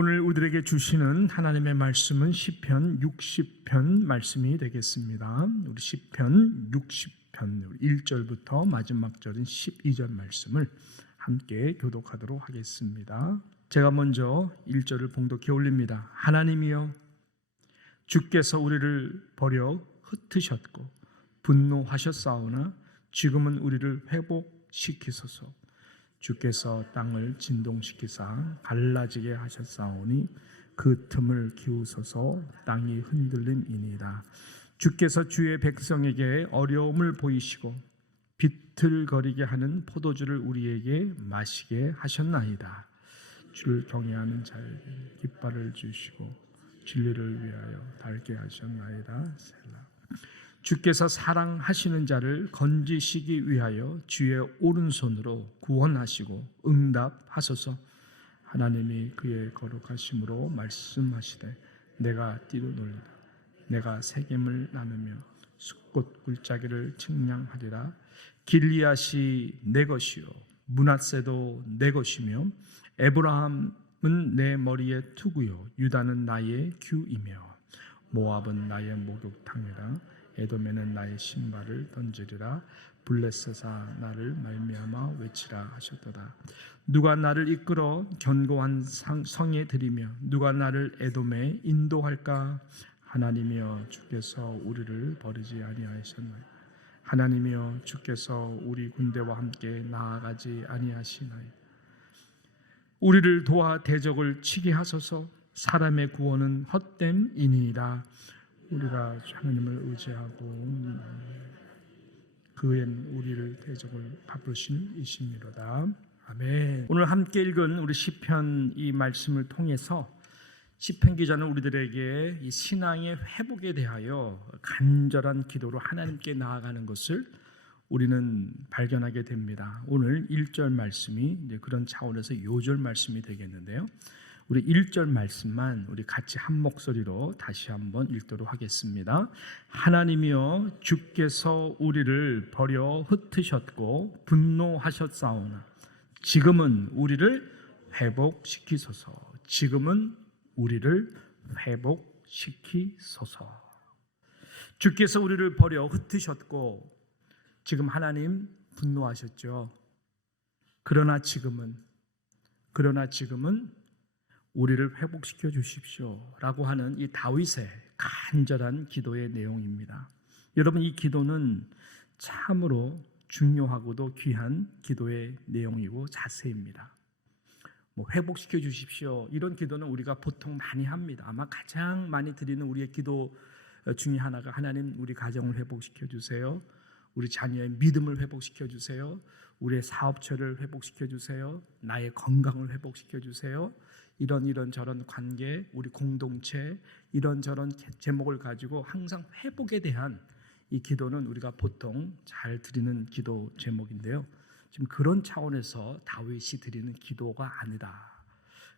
오늘 우리에게 주시는 하나님의 말씀은 시편 60편 말씀이 되겠습니다. 우리 시편 60편 1절부터 마지막 절인 12절 말씀을 함께 교독하도록 하겠습니다. 제가 먼저 1절을 봉독해 올립니다. 하나님이여 주께서 우리를 버려 흩으셨고 분노하셨사오나 지금은 우리를 회복시키소서. 주께서 땅을 진동시키사 갈라지게 하셨사오니 그 틈을 기우소서 땅이 흔들림이니이다. 주께서 주의 백성에게 어려움을 보이시고 비틀거리게 하는 포도주를 우리에게 마시게 하셨나이다. 주를 경외하는 자에게 깃발을 주시고 진리를 위하여 달게 하셨나이다. 셀라. 주께서 사랑하시는 자를 건지시기 위하여 주의 오른손으로 구원하시고 응답하소서. 하나님이 그의 거룩하심으로 말씀하시되 내가 뛰어놀리다. 내가 세겜을 나누며 숫꽃 굴짜기를 측량하리라. 길리앗이 내 것이요 문하세도 내 것이며 에브라함은 내 머리의 투구요 유다는 나의 규이며 모압은 나의 목욕탕이라 에돔에는 나의 신발을 던지리라. 블레셋아 나를 말미암아 외치라 하셨도다. 누가 나를 이끌어 견고한 상- 성에 들이며 누가 나를 에돔에 인도할까? 하나님이여 주께서 우리를 버리지 아니하셨나요 하나님이여 주께서 우리 군대와 함께 나아가지 아니하시나요 우리를 도와 대적을 치게 하소서. 사람의 구원은 헛됨이니이다 우리가 하나님을 의지하고 그엔 우리를 대적을 바쁘신 이심이로다. 아멘. 오늘 함께 읽은 우리 시편 이 말씀을 통해서 시편 기자는 우리들에게 이 신앙의 회복에 대하여 간절한 기도로 하나님께 나아가는 것을 우리는 발견하게 됩니다. 오늘 1절 말씀이 그런 차원에서 요절 말씀이 되겠는데요. 우리 1절 말씀만 우리 같이 한 목소리로 다시 한번 읽도록 하겠습니다. 하나님이여 주께서 우리를 버려 흩으셨고 분노하셨사오나 지금은 우리를 회복시키소서. 지금은 우리를 회복시키소서. 주께서 우리를 버려 흩으셨고 지금 하나님 분노하셨죠. 그러나 지금은 그러나 지금은 우리를 회복시켜 주십시오라고 하는 이 다윗의 간절한 기도의 내용입니다. 여러분 이 기도는 참으로 중요하고도 귀한 기도의 내용이고 자세입니다. 뭐 회복시켜 주십시오 이런 기도는 우리가 보통 많이 합니다. 아마 가장 많이 드리는 우리의 기도 중에 하나가 하나님 우리 가정을 회복시켜 주세요. 우리 자녀의 믿음을 회복시켜 주세요. 우리의 사업처를 회복시켜 주세요. 나의 건강을 회복시켜 주세요. 이런 이런 저런 관계, 우리 공동체 이런 저런 제목을 가지고 항상 회복에 대한 이 기도는 우리가 보통 잘 드리는 기도 제목인데요. 지금 그런 차원에서 다윗이 드리는 기도가 아니다.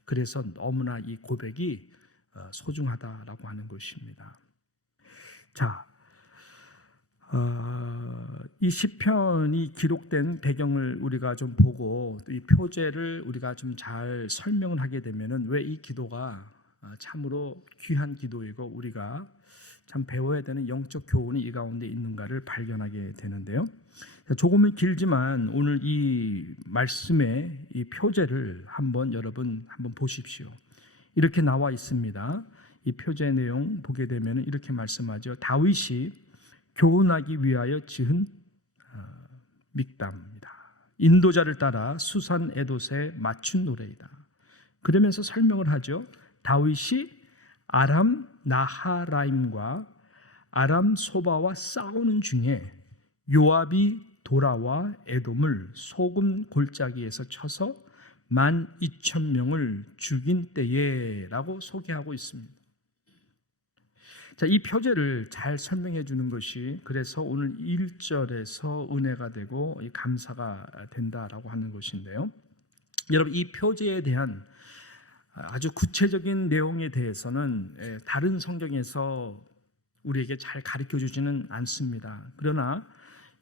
그래서 너무나 이 고백이 어, 소중하다라고 하는 것입니다. 자, 어, 이 시편이 기록된 배경을 우리가 좀 보고 이 표제를 우리가 좀 잘 설명을 하게 되면은 왜 이 기도가 어, 참으로 귀한 기도이고 우리가 참 배워야 되는 영적 교훈이 이 가운데 있는가를 발견하게 되는데요. 조금은 길지만 오늘 이 말씀의 이 표제를 한번 여러분 한번 보십시오. 이렇게 나와 있습니다. 이 표제 내용 보게 되면 이렇게 말씀하죠. 다윗이 교훈하기 위하여 지은 어, 믹담입니다. 인도자를 따라 수산 에도세 맞춘 노래이다. 그러면서 설명을 하죠. 다윗이 아람 나하라임과 아람 소바와 싸우는 중에 요압이 돌아와 에돔을 소금 골짜기에서 쳐서 만 이천 명을 죽인 때에라고 소개하고 있습니다. 자, 이 표제를 잘 설명해 주는 것이 그래서 오늘 1절에서 은혜가 되고 감사가 된다라고 하는 것인데요. 여러분 이 표제에 대한 아주 구체적인 내용에 대해서는 예, 다른 성경에서 우리에게 잘 가르쳐 주지는 않습니다. 그러나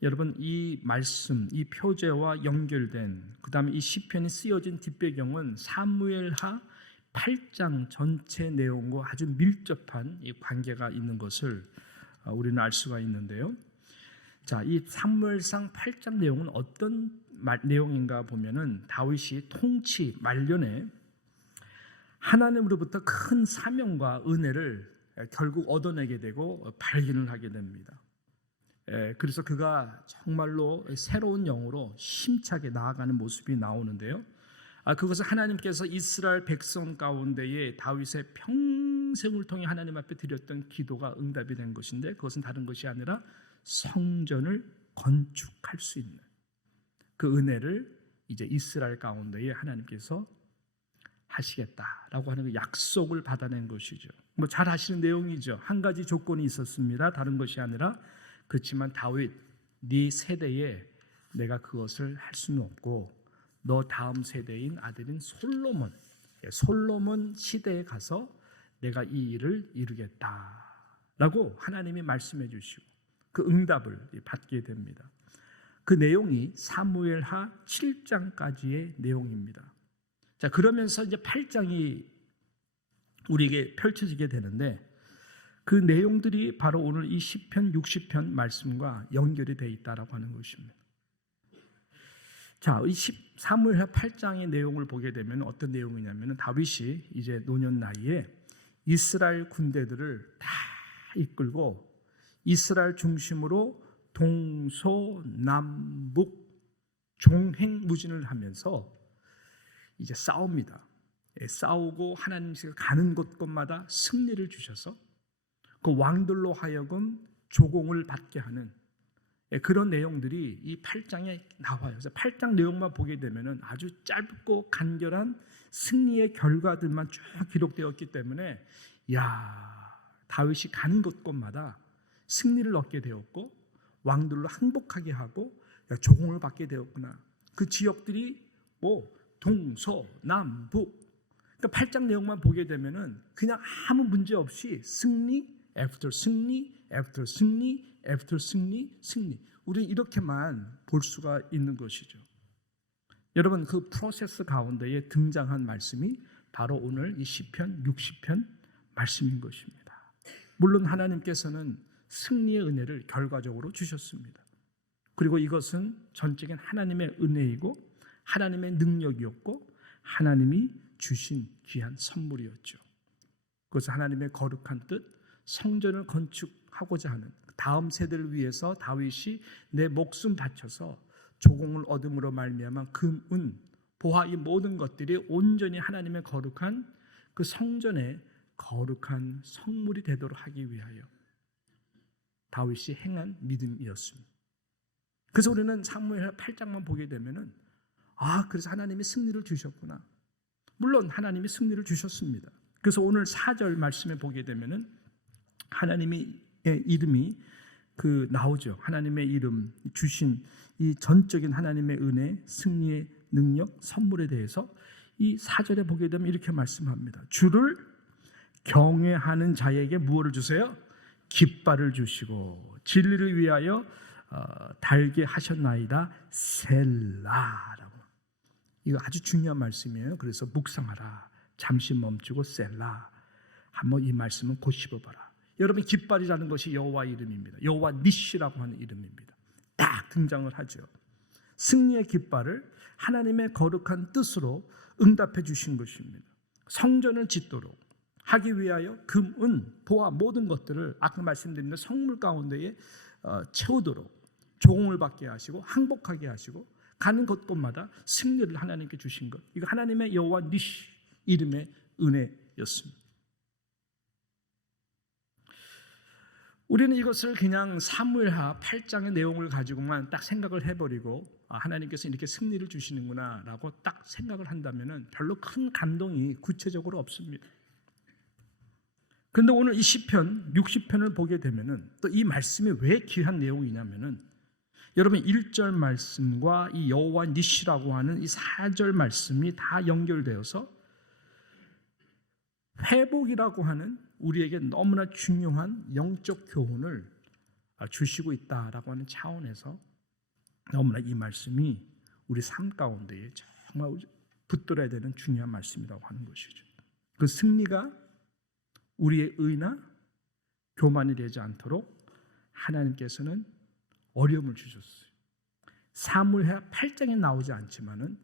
여러분 이 말씀, 이 표제와 연결된 그다음에 이 시편이 쓰여진 뒷배경은 사무엘하 8장 전체 내용과 아주 밀접한 이 관계가 있는 것을 어, 우리는 알 수가 있는데요. 자, 이 사무엘상 8장 내용은 어떤 말- 내용인가 보면은 다윗이 통치 말년에 하나님으로부터 큰 사명과 은혜를 결국 얻어내게 되고 발견을 하게 됩니다. 예, 그래서 그가 정말로 새로운 영으로 힘차게 나아가는 모습이 나오는데요. 아, 그것은 하나님께서 이스라엘 백성 가운데에 다윗의 평생을 통해 하나님 앞에 드렸던 기도가 응답이 된 것인데 그것은 다른 것이 아니라 성전을 건축할 수 있는 그 은혜를 이제 이스라엘 가운데에 하나님께서 하시겠다라고 하는 그 약속을 받아낸 것이죠. 뭐 잘 아시는 내용이죠. 한 가지 조건이 있었습니다. 다른 것이 아니라 그렇지만 다윗 네 세대에 내가 그것을 할 수는 없고 너 다음 세대인 아들인 솔로몬 예, 솔로몬 시대에 가서 내가 이 일을 이루겠다 라고 하나님이 말씀해 주시고 그 응답을 받게 됩니다. 그 내용이 사무엘하 7장까지의 내용입니다. 자, 그러면서 이제 8장이 우리에게 펼쳐지게 되는데 그 내용들이 바로 오늘 이 10편, 60편 말씀과 연결이 돼 있다라고 하는 것입니다. 자, 이 10, 사무엘하 8장의 내용을 보게 되면 어떤 내용이냐면 다윗이 이제 노년 나이에 이스라엘 군대들을 다 이끌고 이스라엘 중심으로 동서남북 종횡무진을 하면서 이제 싸웁니다. 예, 싸우고 하나님께서 가는 곳곳마다 승리를 주셔서 그 왕들로 하여금 조공을 받게 하는 예, 그런 내용들이 이 8장에 나와요. 그래서 8장 내용만 보게 되면은 아주 짧고 간결한 승리의 결과들만 쭉 기록되었기 때문에 야 다윗이 가는 곳곳마다 승리를 얻게 되었고 왕들로 항복하게 하고 야, 조공을 받게 되었구나. 그 지역들이 뭐 동서 남북 그러니까 8장 내용만 보게 되면은 그냥 아무 문제 없이 승리 애프터 승리 애프터 승리 애프터 승리 승리 우리는 이렇게만 볼 수가 있는 것이죠. 여러분 그 프로세스 가운데에 등장한 말씀이 바로 오늘 이 시편 60편 말씀인 것입니다. 물론 하나님께서는 승리의 은혜를 결과적으로 주셨습니다. 그리고 이것은 전적인 하나님의 은혜이고 하나님의 능력이었고 하나님이 주신 귀한 선물이었죠. 그것은 하나님의 거룩한 뜻, 성전을 건축하고자 하는 다음 세대를 위해서 다윗이 내 목숨 바쳐서 조공을 얻음으로 말미암아 금은 보화 이 모든 것들이 온전히 하나님의 거룩한 그 성전의 거룩한 성물이 되도록 하기 위하여 다윗이 행한 믿음이었습니다. 그래서 우리는 사무엘 8장만 보게 되면은 아, 그래서 하나님이 승리를 주셨구나. 물론 하나님이 승리를 주셨습니다. 그래서 오늘 4절 말씀에 보게 되면은 하나님의 이름이 그 나오죠. 하나님의 이름 주신 이 전적인 하나님의 은혜, 승리의 능력, 선물에 대해서 이 4절에 보게 되면 이렇게 말씀합니다. 주를 경외하는 자에게 무엇을 주세요? 깃발을 주시고 진리를 위하여 어, 달게 하셨나이다 셀라라고 이거 아주 중요한 말씀이에요. 그래서 묵상하라 잠시 멈추고 셀라 한번 이 말씀은 고씹어 봐라. 여러분 깃발이라는 것이 여호와 이름입니다. 여호와 니시라고 하는 이름입니다. 딱 등장을 하죠. 승리의 깃발을 하나님의 거룩한 뜻으로 응답해 주신 것입니다. 성전을 짓도록 하기 위하여 금, 은, 보화 모든 것들을 아까 말씀드린 성물 가운데에 어, 채우도록 조공을 받게 하시고 항복하게 하시고 가는 곳곳마다 승리를 하나님께 주신 것. 이거 하나님의 여호와 니시 이름의 은혜였습니다. 우리는 이것을 그냥 사무엘하 8장의 내용을 가지고만 딱 생각을 해버리고 아, 하나님께서 이렇게 승리를 주시는구나라고 딱 생각을 한다면은 별로 큰 감동이 구체적으로 없습니다. 그런데 오늘 이 시편 60편을 보게 되면은 또 이 말씀이 왜 귀한 내용이냐면은 여러분 1절 말씀과 이 여호와 니시라고 하는 이 4절 말씀이 다 연결되어서 회복이라고 하는 우리에게 너무나 중요한 영적 교훈을 주시고 있다라고 하는 차원에서 너무나 이 말씀이 우리 삶 가운데에 정말 붙들어야 되는 중요한 말씀이라고 하는 것이죠. 그 승리가 우리의 의나 교만이 되지 않도록 하나님께서는 어려움을 주셨어요. 사무엘하 8장에 나오지 않지만은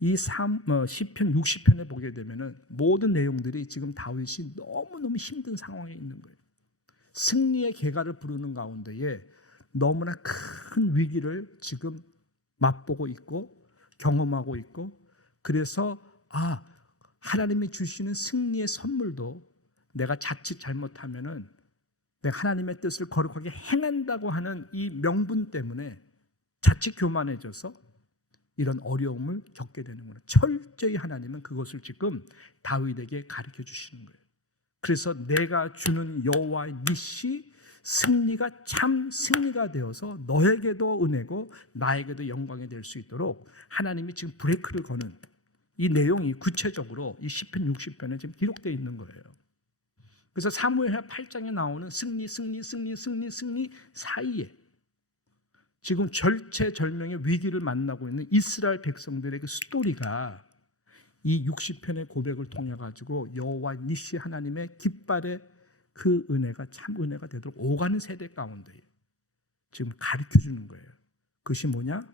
이 삼, 어, 시편 60편에 보게 되면은 모든 내용들이 지금 다윗이 너무너무 힘든 상황에 있는 거예요. 승리의 개가를 부르는 가운데에 너무나 큰 위기를 지금 맛보고 있고 경험하고 있고 그래서 아 하나님이 주시는 승리의 선물도 내가 자칫 잘못하면은 내가 하나님의 뜻을 거룩하게 행한다고 하는 이 명분 때문에 자칫 교만해져서 이런 어려움을 겪게 되는 거예요. 철저히 하나님은 그것을 지금 다윗에게 가르쳐 주시는 거예요. 그래서 내가 주는 여호와의 니시 승리가 참 승리가 되어서 너에게도 은혜고 나에게도 영광이 될 수 있도록 하나님이 지금 브레이크를 거는 이 내용이 구체적으로 이 시편 60편에 지금 기록되어 있는 거예요. 그래서 사무엘하 8장에 나오는 승리 승리 승리 승리 승리 사이에 지금 절체절명의 위기를 만나고 있는 이스라엘 백성들의 그 스토리가 이 60편의 고백을 통해 가지고 여호와 니시 하나님의 깃발의 그 은혜가 참 은혜가 되도록 오가는 세대 가운데 지금 가르쳐 주는 거예요. 그것이 뭐냐?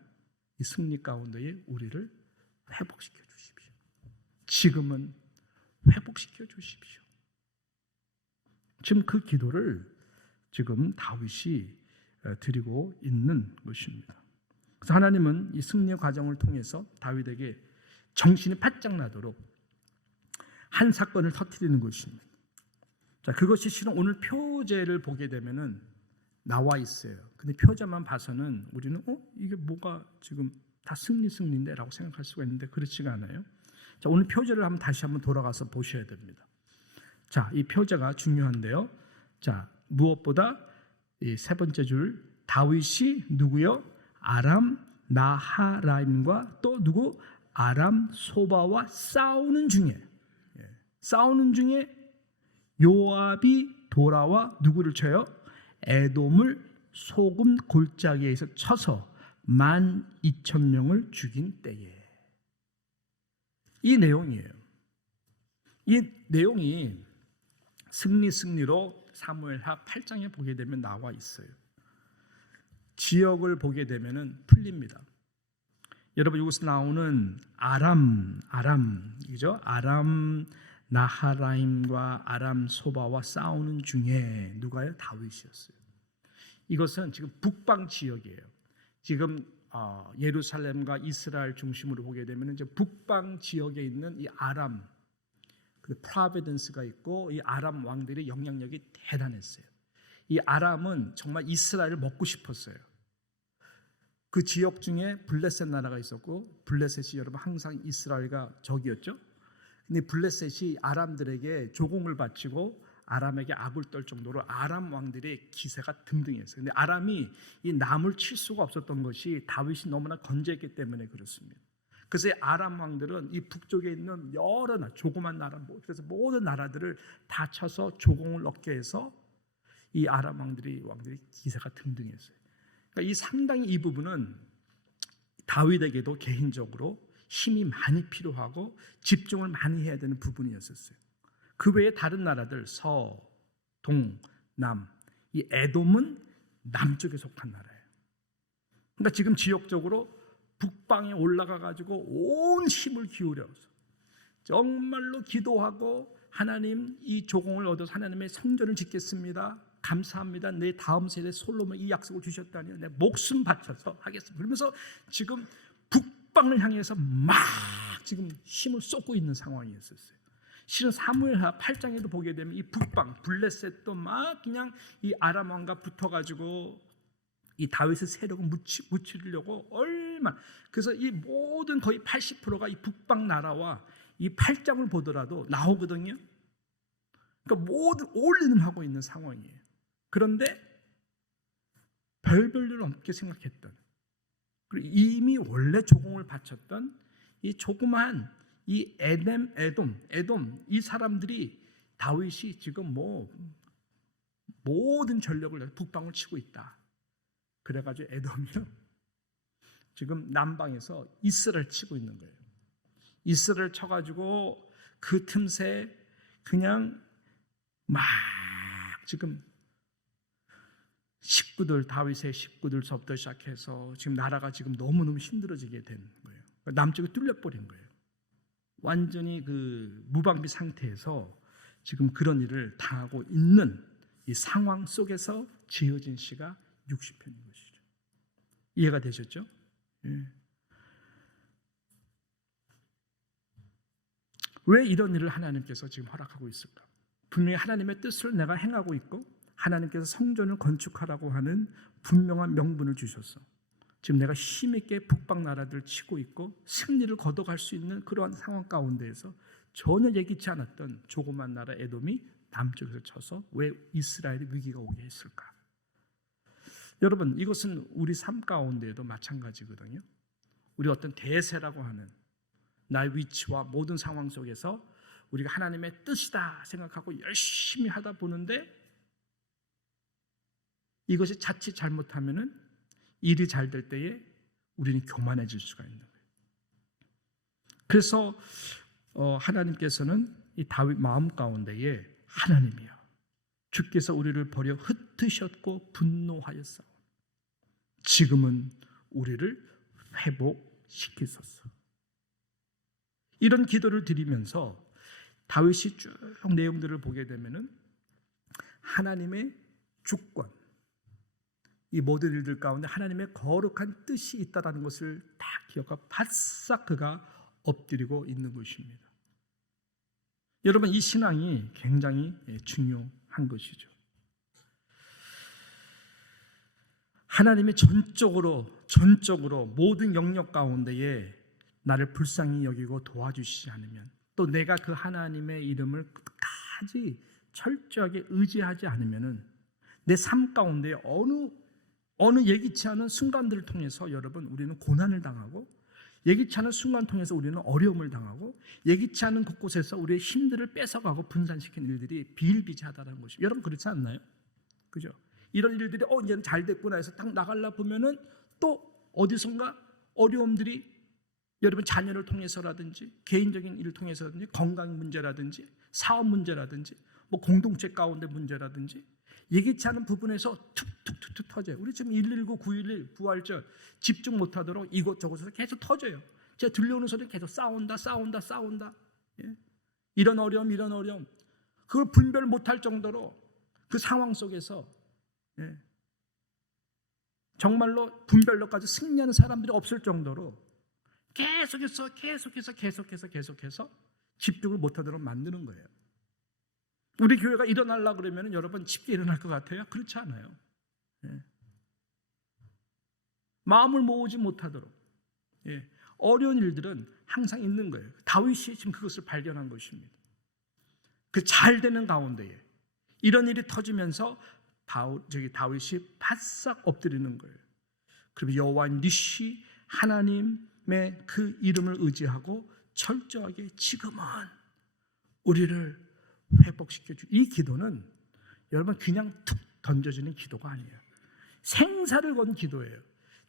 이 승리 가운데에 우리를 회복시켜 주십시오. 지금은 회복시켜 주십시오. 지금 그 기도를 지금 다윗이 어, 드리고 있는 것입니다. 그래서 하나님은 이 승리의 과정을 통해서 다윗에게 정신이 바짝 나도록 한 사건을 터뜨리는 것입니다. 자, 그것이 실은 오늘 표제를 보게 되면은 나와 있어요. 근데 표제만 봐서는 우리는 어 이게 뭐가 지금 다 승리 승리인데라고 생각할 수가 있는데 그렇지가 않아요. 자, 오늘 표제를 한번 다시 한번 돌아가서 보셔야 됩니다. 자, 이 표제가 중요한데요. 자, 무엇보다 이 세 번째 줄 다윗이 누구요? 아람 나하라임과 또 누구? 아람 소바와 싸우는 중에 예, 싸우는 중에 요압이 돌아와 누구를 쳐요? 에돔을 소금 골짜기에서 쳐서 만 이천 명을 죽인 때에 이 내용이에요. 이 내용이 승리 승리로 사무엘하 8장에 보게 되면 나와 있어요. 지역을 보게 되면은 풀립니다. 여러분 여기서 나오는 아람 아람 이죠. 아람 나하라임과 아람 소바와 싸우는 중에 누가요? 다윗이었어요. 이것은 지금 북방 지역이에요. 지금 어, 예루살렘과 이스라엘 중심으로 보게 되면 이제 북방 지역에 있는 이 아람 그 프라비던스가 있고 이 아람 왕들의 영향력이 대단했어요. 이 아람은 정말 이스라엘을 먹고 싶었어요. 그 지역 중에 블레셋 나라가 있었고 블레셋이 여러분 항상 이스라엘과 적이었죠. 근데 블레셋이 아람들에게 조공을 바치고 아람에게 악을 떨 정도로 아람 왕들의 기세가 등등했어요. 근데 아람이 이 남을 칠 수가 없었던 것이 다윗이 너무나 건재했기 때문에 그렇습니다. 그래서 아람 왕들은 이 북쪽에 있는 여러 나 조그만 나라 뭐 그래서 모든 나라들을 다 쳐서 조공을 얻게 해서 이 아람 왕들이 왕들이 기세가 등등했어요. 그러니까 이 상당히 이 부분은 다윗에게도 개인적으로 힘이 많이 필요하고 집중을 많이 해야 되는 부분이었었어요. 그 외에 다른 나라들 서, 동, 남, 이 에돔은 남쪽에 속한 나라예요. 그러니까 지금 지역적으로 북방에 올라가 가지고 온 힘을 기울여서 정말로 기도하고 하나님 이 조공을 얻어서 하나님의 성전을 짓겠습니다. 감사합니다. 내 다음 세대 솔로몬 이 약속을 주셨다니 내 목숨 바쳐서 하겠습니다. 그러면서 지금 북방을 향해서 막 지금 힘을 쏟고 있는 상황이었었어요. 실은 사무엘하 8장에도 보게 되면 이 북방 블레셋도 막 그냥 이 아람 왕과 붙어 가지고 이 다윗의 세력을 묻히, 묻히려고 얼마 그래서 이 모든 거의 80%가 이 북방 나라와 이 8장을 보더라도 나오거든요. 그러니까 모든 올인을 하고 있는 상황이에요. 그런데 별별 일 없게 생각했던 그리고 이미 원래 조공을 바쳤던 이 조그만 이 에뎀 에돔 에돔 이 사람들이 다윗이 지금 뭐 모든 전력을 북방을 치고 있다. 그래가지고 에돔이요 지금 남방에서 이스라엘 치고 있는 거예요. 이스라엘 쳐가지고 그 틈새 그냥 막 지금 식구들 다윗의 식구들서부터 시작해서 지금 나라가 지금 너무너무 힘들어지게 된 거예요. 남쪽이 뚫려버린 거예요. 완전히 그 무방비 상태에서 지금 그런 일을 당하고 있는 이 상황 속에서 지어진 시가 60편인 것이죠. 이해가 되셨죠? 예. 왜 이런 일을 하나님께서 지금 허락하고 있을까? 분명히 하나님의 뜻을 내가 행하고 있고 하나님께서 성전을 건축하라고 하는 분명한 명분을 주셨어. 지금 내가 힘있게 북방 나라들 치고 있고 승리를 거둬갈 수 있는 그러한 상황 가운데에서 전혀 예기치 않았던 조그만 나라 에돔이 남쪽에서 쳐서 왜 이스라엘의 위기가 오게 했을까? 여러분 이것은 우리 삶 가운데에도 마찬가지거든요. 우리 어떤 대세라고 하는 나의 위치와 모든 상황 속에서 우리가 하나님의 뜻이다 생각하고 열심히 하다 보는데 이것이 자칫 잘못하면은 일이 잘 될 때에 우리는 교만해질 수가 있는 거예요. 그래서 어, 하나님께서는 이 다윗 마음 가운데에 하나님이여 주께서 우리를 버려 흩으셨고 분노하였사. 지금은 우리를 회복시키소서. 이런 기도를 드리면서 다윗이 쭉 내용들을 보게 되면은 하나님의 주권, 이 모든 일들 가운데 하나님의 거룩한 뜻이 있다라는 것을 다 기억하고 바싹 그가 엎드리고 있는 것입니다. 여러분 이 신앙이 굉장히 중요 한 것이죠. 하나님이 전적으로 전적으로 모든 영역 가운데에 나를 불쌍히 여기고 도와주시지 않으면 또 내가 그 하나님의 이름을 끝까지 철저하게 의지하지 않으면은 내 삶 가운데 어느 어느 예기치 않은 순간들을 통해서 여러분 우리는 고난을 당하고 예기치 않은 순간 통해서 우리는 어려움을 당하고 예기치 않은 곳곳에서 우리의 힘들을 뺏어가고 분산시키는 일들이 비일비재하다는 것이 여러분 그렇지 않나요? 그죠? 이런 일들이 어 이제는 잘 됐구나 해서 딱 나갈라 보면은 또 어디선가 어려움들이 여러분 자녀를 통해서라든지 개인적인 일을 통해서라든지 건강 문제라든지 사업 문제라든지 뭐 공동체 가운데 문제라든지 예기치 않은 부분에서 툭툭툭툭 터져요. 우리 지금 119, 911 부활절 집중 못하도록 이곳저곳에서 계속 터져요. 제가 들려오는 소리 계속 싸운다, 싸운다, 싸운다. 예? 이런 어려움, 이런 어려움. 그걸 분별 못할 정도로 그 상황 속에서 예? 정말로 분별로까지 승리하는 사람들이 없을 정도로 계속해서 계속해서 계속해서 계속해서 집중을 못하도록 만드는 거예요. 우리 교회가 일어날라 그러면 여러분 쉽게 일어날 것 같아요? 그렇지 않아요. 예. 마음을 모으지 못하도록 예. 어려운 일들은 항상 있는 거예요. 다윗이 지금 그것을 발견한 것입니다. 그 잘 되는 가운데에 이런 일이 터지면서 다우, 저기 다윗이 바싹 엎드리는 거예요. 그럼 여호와 니시 하나님의 그 이름을 의지하고 철저하게 지금은 우리를 회복시켜 주. 이 기도는 여러분 그냥 툭 던져지는 기도가 아니에요. 생사를 건 기도예요.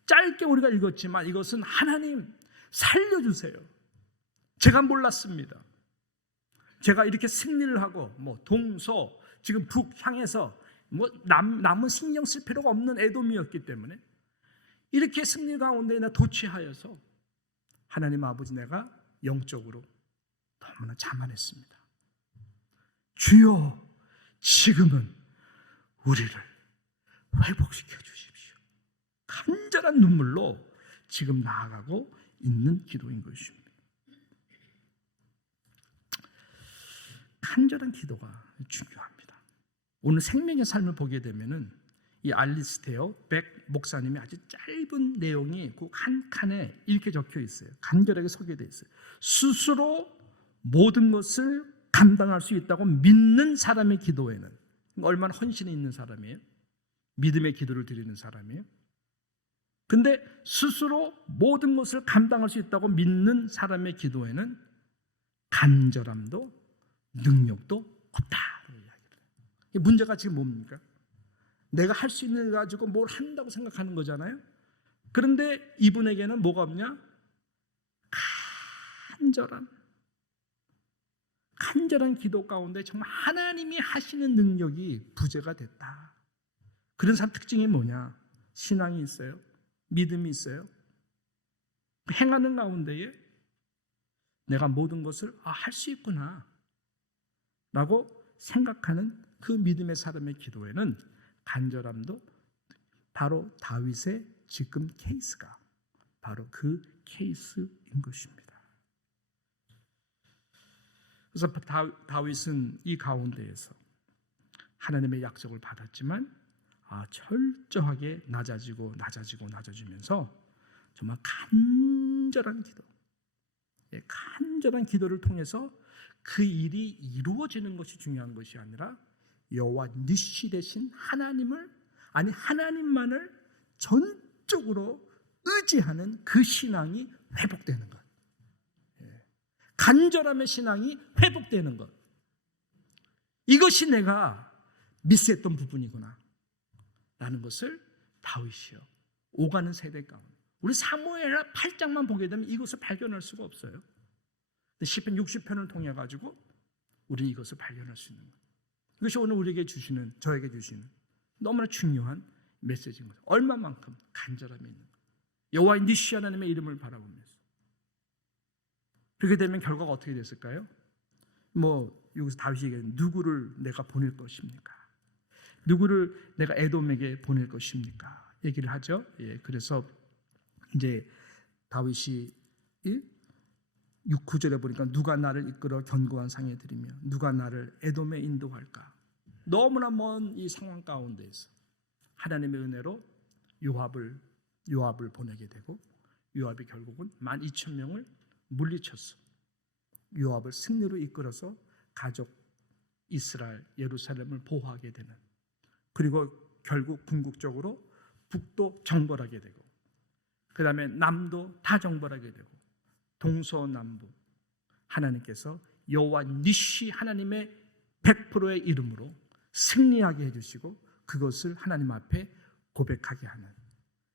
짧게 우리가 읽었지만 이것은 하나님 살려주세요. 제가 몰랐습니다. 제가 이렇게 승리를 하고 뭐 동서 지금 북 향해서 뭐 남, 남은 신경 쓸 필요가 없는 애돔이었기 때문에 이렇게 승리 가운데 나 도취하여서 하나님 아버지 내가 영적으로 너무나 자만했습니다. 주여 지금은 우리를 회복시켜 주십시오. 간절한 눈물로 지금 나아가고 있는 기도인 것입니다. 간절한 기도가 중요합니다. 오늘 생명의 삶을 보게 되면은 이 알리스테어 백 목사님이 아주 짧은 내용이 그 한 칸에 이렇게 적혀 있어요. 간결하게 소개되어 있어요. 스스로 모든 것을 감당할 수 있다고 믿는 사람의 기도에는 얼마나 헌신이 있는 사람이에요? 믿음의 기도를 드리는 사람이에요? 근데 스스로 모든 것을 감당할 수 있다고 믿는 사람의 기도에는 간절함도 능력도 없다. 문제가 지금 뭡니까? 내가 할 수 있는 거 가지고 뭘 한다고 생각하는 거잖아요. 그런데 이분에게는 뭐가 없냐? 간절한 간절한 기도 가운데 정말 하나님이 하시는 능력이 부재가 됐다. 그런 사람 특징이 뭐냐? 신앙이 있어요. 믿음이 있어요. 행하는 가운데에 내가 모든 것을 아, 할 수 있구나. 라고 생각하는 그 믿음의 사람의 기도에는 간절함도 바로 다윗의 지금 케이스가 바로 그 케이스인 것입니다. 그래서 다- 다윗은 이 가운데에서 하나님의 약속을 받았지만 아, 철저하게 낮아지고 낮아지고 낮아지면서 정말 간절한 기도, 예, 간절한 기도를 통해서 그 일이 이루어지는 것이 중요한 것이 아니라 여호와 니시 대신 하나님을 아니 하나님만을 전적으로 의지하는 그 신앙이 회복되는 것. 예. 간절함의 신앙이 회복되는 것. 이것이 내가 미스했던 부분이구나. 라는 것을 다윗이요. 오가는 세대 가운데. 우리 사무엘 8장만 보게 되면 이것을 발견할 수가 없어요. 시편 60편을 통해 가지고 우리는 이것을 발견할 수 있는 거예요. 이것이 오늘 우리에게 주시는 저에게 주시는 너무나 중요한 메시지인 거죠. 얼마만큼 간절함이 있는 거. 여호와의 니시 하나님의 이름을 바라보면서 그렇게 되면 결과가 어떻게 됐을까요? 뭐 여기서 다윗이 얘기해 누구를 내가 보낼 것입니까? 누구를 내가 에돔에게 보낼 것입니까? 얘기를 하죠. 예, 그래서 이제 다윗이 6, 9절에 보니까 누가 나를 이끌어 견고한 상에 들이며 누가 나를 에돔에 인도할까? 너무나 먼 이 상황 가운데에서 하나님의 은혜로 요압을 요압을 보내게 되고 요압이 결국은 12,000명을 물리쳤어. 요압을 승리로 이끌어서 가족 이스라엘 예루살렘을 보호하게 되는 그리고 결국 궁극적으로 북도 정벌하게 되고 그 다음에 남도 다 정벌하게 되고 동서남북 하나님께서 여호와 니시 하나님의 100%의 이름으로 승리하게 해주시고 그것을 하나님 앞에 고백하게 하는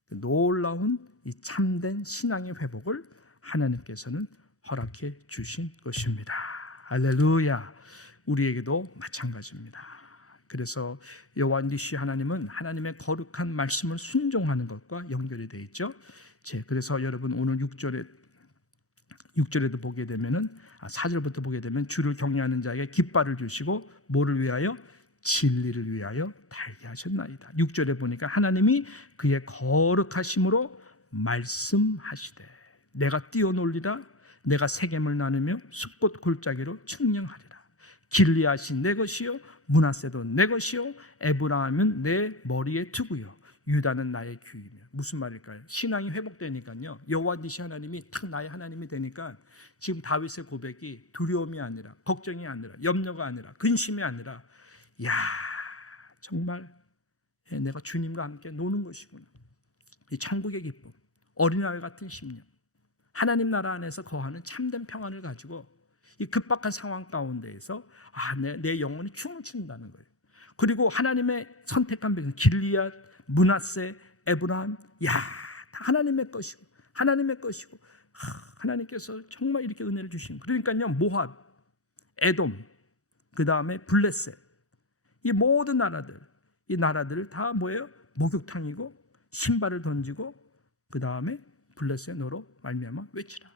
그 놀라운 이 참된 신앙의 회복을 하나님께서는 허락해 주신 것입니다. 할렐루야. 우리에게도 마찬가지입니다. 그래서 여호와 니시 하나님은 하나님의 거룩한 말씀을 순종하는 것과 연결이 되어 있죠. 제 그래서 여러분 오늘 6절에 6절에도 보게 되면은 아, 4절부터 보게 되면 주를 경외하는 자에게 깃발을 주시고 뭐를 위하여 진리를 위하여 달게 하셨나이다. 6절에 보니까 하나님이 그의 거룩하심으로 말씀하시되 내가 뛰어놀리라 내가 세겜을 나누며 숲꽃 골짜기로 측량하리라. 길리아신 내 것이요 문하세도 내 것이요 에브라함은 내 머리에 투구요. 유다는 나의 귀이며. 무슨 말일까요? 신앙이 회복되니까요. 여호와 니시 하나님이 탁 나의 하나님이 되니까 지금 다윗의 고백이 두려움이 아니라 걱정이 아니라 염려가 아니라 근심이 아니라 야 정말 내가 주님과 함께 노는 것이구나. 이 천국의 기쁨 어린아이 같은 심령. 하나님 나라 안에서 거하는 참된 평안을 가지고 이 급박한 상황 가운데에서 아, 내, 내 영혼이 춤을 춘다는 거예요. 그리고 하나님의 선택한 백성 길리앗, 문하세, 에브라함, 야, 다 하나님의 것이고 하나님의 것이고 하, 하나님께서 정말 이렇게 은혜를 주신 그러니까요 모압, 에돔, 그 다음에 블레셋 이 모든 나라들 이 나라들을 다 뭐예요? 목욕탕이고 신발을 던지고 그 다음에 블레셋 너로 말미암아 외치라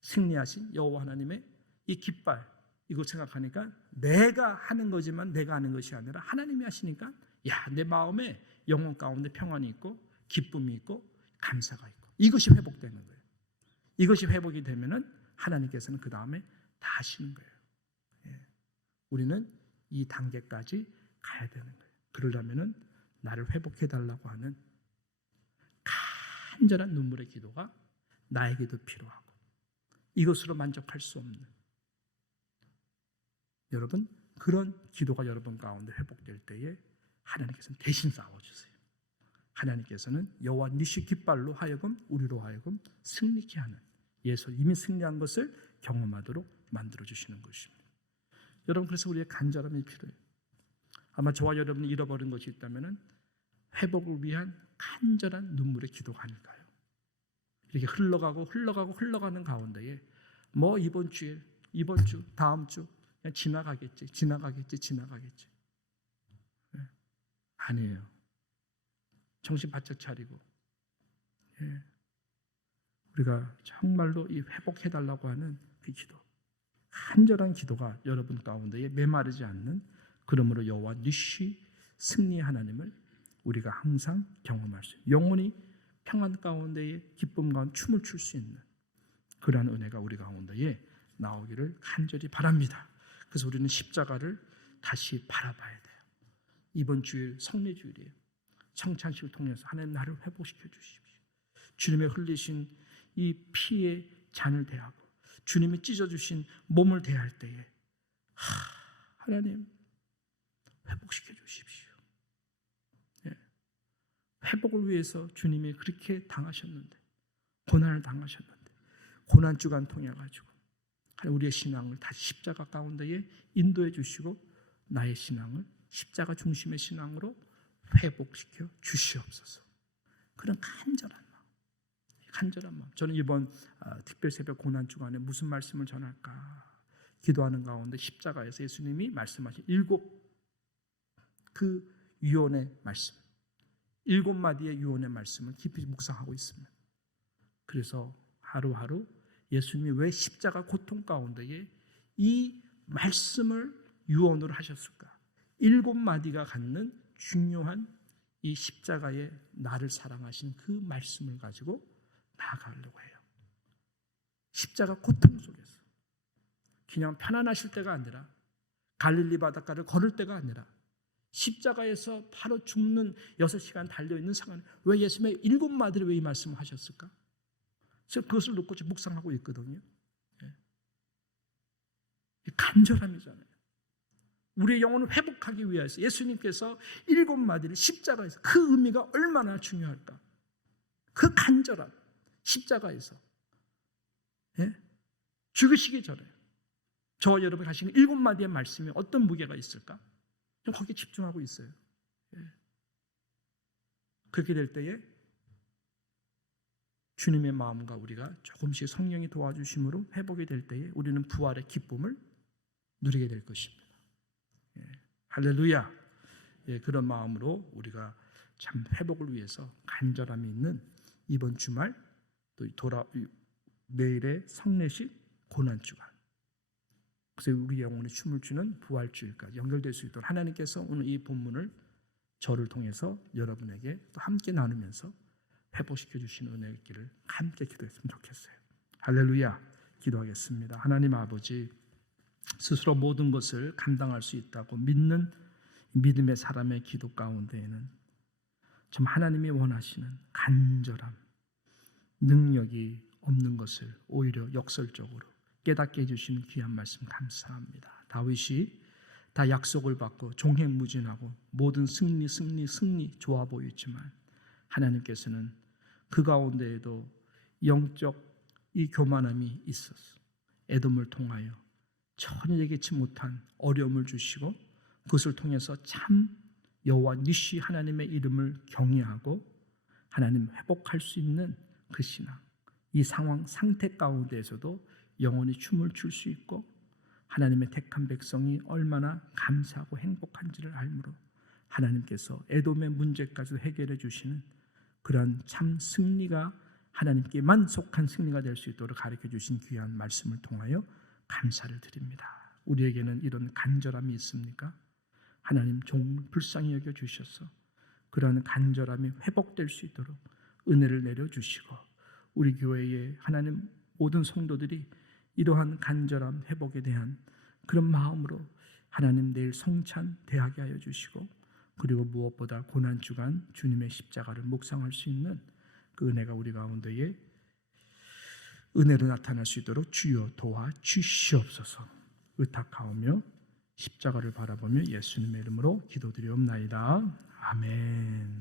승리하신 여호와 하나님의 이 깃발 이거 생각하니까 내가 하는 거지만 내가 하는 것이 아니라 하나님이 하시니까 야 내 마음에 영혼 가운데 평안이 있고 기쁨이 있고 감사가 있고 이것이 회복되는 거예요. 이것이 회복이 되면은 하나님께서는 그 다음에 다 하시는 거예요. 예. 우리는 이 단계까지 가야 되는 거예요. 그러려면은 나를 회복해 달라고 하는 간절한 눈물의 기도가 나에게도 필요하고 이것으로 만족할 수 없는 여러분 그런 기도가 여러분 가운데 회복될 때에 하나님께서는 대신 싸워주세요. 하나님께서는 여호와 니시 깃발로 하여금 우리로 하여금 승리케 하는 예수 이미 승리한 것을 경험하도록 만들어 주시는 것입니다. 여러분 그래서 우리의 간절함이 필요해요. 아마 저와 여러분이 잃어버린 것이 있다면은 회복을 위한 간절한 눈물의 기도가 아닐까요? 이렇게 흘러가고 흘러가고 흘러가는 가운데에 뭐 이번 주에 이번 주 다음 주 그냥 지나가겠지, 지나가겠지, 지나가겠지. 예. 아니에요. 정신 바짝 차리고 예. 우리가 정말로 이 회복해달라고 하는 그 기도, 간절한 기도가 여러분 가운데에 메마르지 않는 그러므로 여호와 니시 승리 하나님을 우리가 항상 경험할 수 있는 영혼이 평안 가운데에 기쁨 가운데 춤을 출 수 있는 그러한 은혜가 우리 가운데에 나오기를 간절히 바랍니다. 그래서 우리는 십자가를 다시 바라봐야 돼요. 이번 주일 성례 주일이에요. 성찬식을 통해서 하나님 나를 회복시켜 주십시오. 주님의 흘리신 이 피의 잔을 대하고 주님이 찢어 주신 몸을 대할 때에 하, 하나님 회복시켜 주십시오. 예. 회복을 위해서 주님이 그렇게 당하셨는데 고난을 당하셨는데 고난 주간 통해 가지고 우리의 신앙을 다시 십자가 가운데에 인도해 주시고 나의 신앙을 십자가 중심의 신앙으로 회복시켜 주시옵소서. 그런 간절한 마음, 간절한 마음. 저는 이번 아, 특별 새벽 고난 주간에 무슨 말씀을 전할까 기도하는 가운데 십자가에서 예수님이 말씀하신 일곱 그 유언의 말씀, 일곱 마디의 유언의 말씀을 깊이 묵상하고 있습니다. 그래서 하루하루 예수님이 왜 십자가 고통 가운데에 이 말씀을 유언으로 하셨을까? 일곱 마디가 갖는 중요한 이 십자가의 나를 사랑하신 그 말씀을 가지고 나아가려고 해요. 십자가 고통 속에서 그냥 편안하실 때가 아니라 갈릴리 바닷가를 걸을 때가 아니라 십자가에서 바로 죽는 여섯 시간 달려 있는 상황. 왜 예수님의 일곱 마디를 왜 이 말씀을 하셨을까? 제가 그것을 놓고 지금 묵상하고 있거든요. 예. 간절함이잖아요. 우리의 영혼을 회복하기 위해서 예수님께서 일곱 마디를 십자가에서 그 의미가 얼마나 중요할까? 그 간절함 십자가에서 예? 죽으시기 전에 저와 여러분이 하시는 일곱 마디의 말씀이 어떤 무게가 있을까? 좀 거기에 집중하고 있어요. 예. 그렇게 될 때에 주님의 마음과 우리가 조금씩 성령이 도와주심으로 회복이 될 때에 우리는 부활의 기쁨을 누리게 될 것입니다. 예. 할렐루야. 예, 그런 마음으로 우리가 참 회복을 위해서 간절함이 있는 이번 주말 또 돌아 내일의 성례식 고난 주간. 그래서 우리 영혼이 춤을 추는 부활 주일까지 연결될 수 있도록 하나님께서 오늘 이 본문을 저를 통해서 여러분에게 또 함께 나누면서 회복시켜 주시는 은혜 있기를 함께 기도했으면 좋겠어요. 할렐루야. 기도하겠습니다. 하나님 아버지 스스로 모든 것을 감당할 수 있다고 믿는 믿음의 사람의 기도 가운데에는 참 하나님이 원하시는 간절함, 능력이 없는 것을 오히려 역설적으로 깨닫게 해주시는 귀한 말씀 감사합니다. 다윗이 다 약속을 받고 종횡무진하고 모든 승리, 승리, 승리 좋아 보이지만 하나님께서는 그 가운데에도 영적 이 교만함이 있었어. 에돔을 통하여 전혀 예기치 못한 어려움을 주시고 그것을 통해서 참 여호와 니시 하나님의 이름을 경외하고 하나님 회복할 수 있는 그 신앙 이 상황 상태 가운데에서도 영원히 춤을 출 수 있고 하나님의 택한 백성이 얼마나 감사하고 행복한지를 알므로 하나님께서 에돔의 문제까지도 해결해 주시는 그러한 참 승리가 하나님께만 속한 승리가 될 수 있도록 가르쳐 주신 귀한 말씀을 통하여 감사를 드립니다. 우리에게는 이런 간절함이 있습니까? 하나님 종 불쌍히 여겨 주셔서 그러한 간절함이 회복될 수 있도록 은혜를 내려 주시고 우리 교회의 하나님 모든 성도들이 이러한 간절함 회복에 대한 그런 마음으로 하나님 내일 성찬 대하게 하여 주시고 그리고 무엇보다 고난 주간 주님의 십자가를 묵상할 수 있는 그 은혜가 우리 가운데에 은혜로 나타날 수 있도록 주여 도와 주시옵소서. 의탁하오며 십자가를 바라보며 예수님의 이름으로 기도드리옵나이다. 아멘.